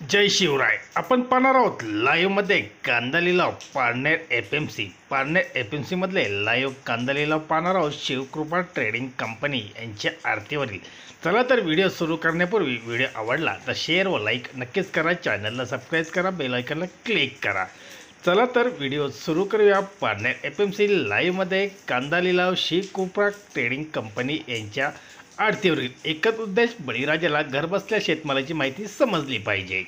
जय शिवराय. आपण पाहणार आहोत लाईव्हमध्ये कांदा लिलाव पारनेर एफएमसी मधले लाईव्ह कांदा लिलाव पाहणार आहोत. शिवकृपा ट्रेडिंग कंपनी यांच्या आरतीवरील. चला तर व्हिडिओ सुरू करण्यापूर्वी व्हिडिओ आवडला तर शेअर व लाईक नक्कीच करा. चॅनलला सबस्क्राईब करा, बेल आयकॉनला क्लिक करा. चला तर व्हिडिओ सुरू करूया. पारनेर एफएमसी लाईव्हमध्ये कांदा लिलाव शिवकृपा ट्रेडिंग कंपनी यांच्या आरतीवरील. एकच उद्देश, बळीराजाला घरबसल्या शेतमालाची माहिती समजली पाहिजे.